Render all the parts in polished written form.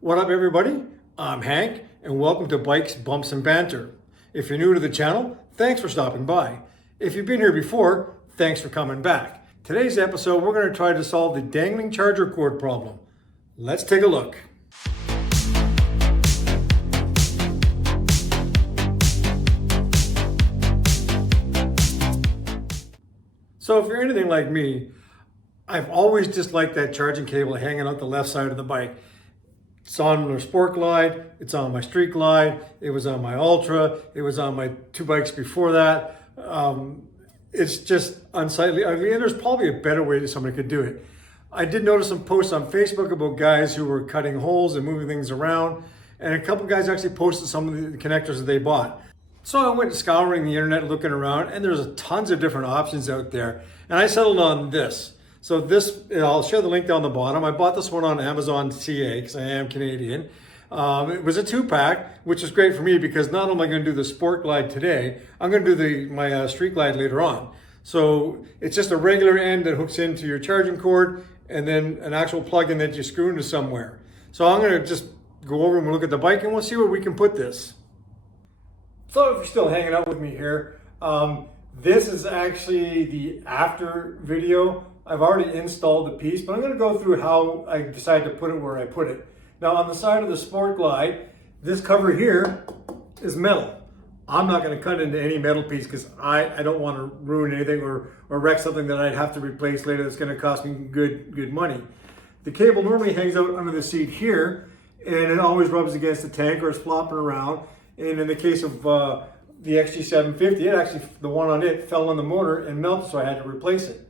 What up, everybody? I'm Hank, and welcome to Bikes, Bumps, and Banter. If you're new to the channel, thanks for stopping by. If you've been here before, thanks for coming back. Today's episode, we're going to try to solve the dangling charger cord problem. Let's take a look. So if you're anything like me, I've always disliked that charging cable hanging out the left side of the bike. It's on my Sport Glide, it's on my Street Glide, it was on my Ultra, it was on my two bikes before that. It's just unsightly. I mean, there's probably a better way that somebody could do it. I did notice some posts on Facebook about guys who were cutting holes and moving things around, and a couple guys actually posted some of the connectors that they bought. So I went scouring the internet, looking around, and there's tons of different options out there. And I settled on this. So this, I'll share the link down the bottom. I bought this one on Amazon CA because I am Canadian. It was a 2-pack, which is great for me because not only am I going to do the Sport Glide today, I'm going to do my Street Glide later on. So it's just a regular end that hooks into your charging cord and then an actual plug-in that you screw into somewhere. So I'm going to just go over and we'll look at the bike and we'll see where we can put this. So if you're still hanging out with me here, this is actually the after video. I've already installed the piece, but I'm going to go through how I decided to put it where I put it. Now on the side of the Sport Glide, this cover here is metal. I'm not going to cut into any metal piece because I don't want to ruin anything or wreck something that I'd have to replace later that's going to cost me good money. The cable normally hangs out under the seat here, and it always rubs against the tank or it's flopping around. And in the case of the XG750, it actually, the one on it fell on the motor and melted, so I had to replace it.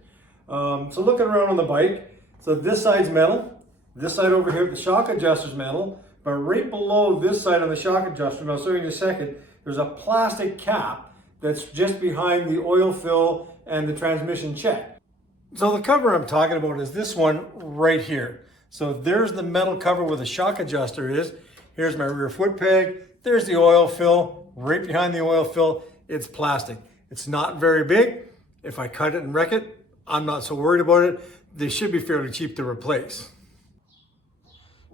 So looking around on the bike, so this side's metal, this side over here, the shock adjuster's metal, but right below this side on the shock adjuster, and I'll show you in a second, there's a plastic cap that's just behind the oil fill and the transmission check. So the cover I'm talking about is this one right here. So there's the metal cover where the shock adjuster is. Here's my rear foot peg. There's the oil fill. Right behind the oil fill, it's plastic. It's not very big. If I cut it and wreck it, I'm not so worried about it. They should be fairly cheap to replace.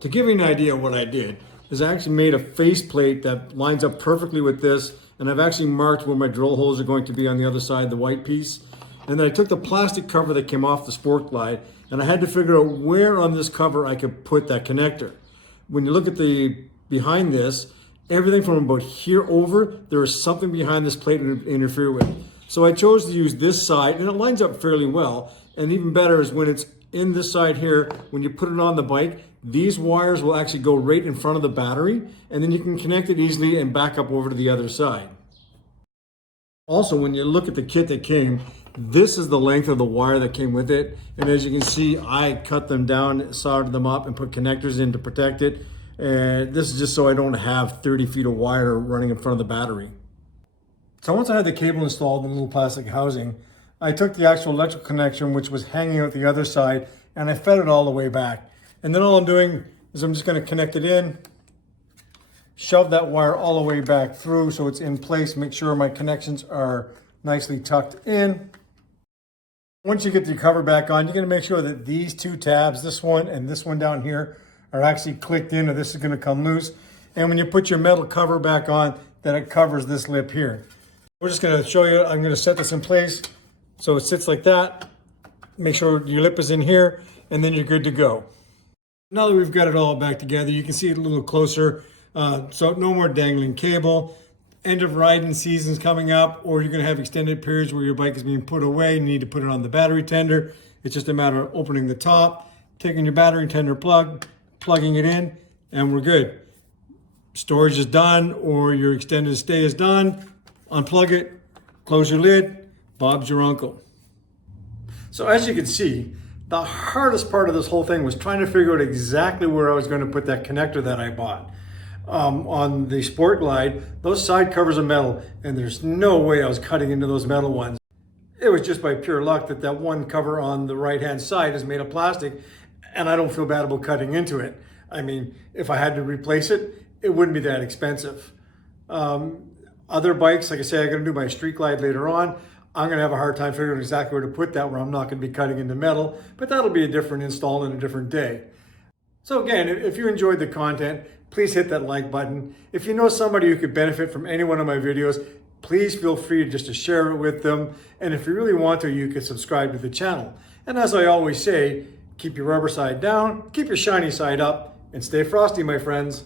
To give you an idea of what I did, is I actually made a faceplate that lines up perfectly with this, and I've actually marked where my drill holes are going to be on the other side, the white piece. And then I took the plastic cover that came off the Sport Glide, and I had to figure out where on this cover I could put that connector. When you look at the behind this, everything from about here over, there is something behind this plate to interfere with. So I chose to use this side, and it lines up fairly well. And even better is when it's in this side here, when you put it on the bike, these wires will actually go right in front of the battery, and then you can connect it easily and back up over to the other side. Also, when you look at the kit that came, this is the length of the wire that came with it. And as you can see, I cut them down, soldered them up, and put connectors in to protect it. And this is just so I don't have 30 feet of wire running in front of the battery. So once I had the cable installed in the little plastic housing, I took the actual electrical connection, which was hanging out the other side, and I fed it all the way back. And then all I'm doing is I'm just going to connect it in, shove that wire all the way back through so it's in place, make sure my connections are nicely tucked in. Once you get the cover back on, you're going to make sure that these two tabs, this one and this one down here, are actually clicked in, or this is going to come loose. And when you put your metal cover back on, then it covers this lip here. We're just going to show you, I'm going to set this in place so it sits like that. Make sure your lip is in here, and then you're good to go. Now that we've got it all back together, you can see it a little closer. So no more dangling cable. End of riding season's coming up, or you're going to have extended periods where your bike is being put away. You need to put it on the battery tender. It's just a matter of opening the top, taking your battery tender plug, plugging it in, and we're good. Storage is done, or your extended stay is done. Unplug it, close your lid, Bob's your uncle. So as you can see, the hardest part of this whole thing was trying to figure out exactly where I was going to put that connector that I bought. On the Sport Glide, those side covers are metal, and there's no way I was cutting into those metal ones. It was just by pure luck that that one cover on the right-hand side is made of plastic, and I don't feel bad about cutting into it. I mean, if I had to replace it, it wouldn't be that expensive. Other bikes, like I say, I'm going to do my Street Glide later on. I'm going to have a hard time figuring exactly where to put that, where I'm not going to be cutting into metal, but that'll be a different install and a different day. So again, if you enjoyed the content, please hit that like button. If you know somebody who could benefit from any one of my videos, please feel free just to share it with them. And if you really want to, you can subscribe to the channel. And as I always say, keep your rubber side down, keep your shiny side up, and stay frosty, my friends.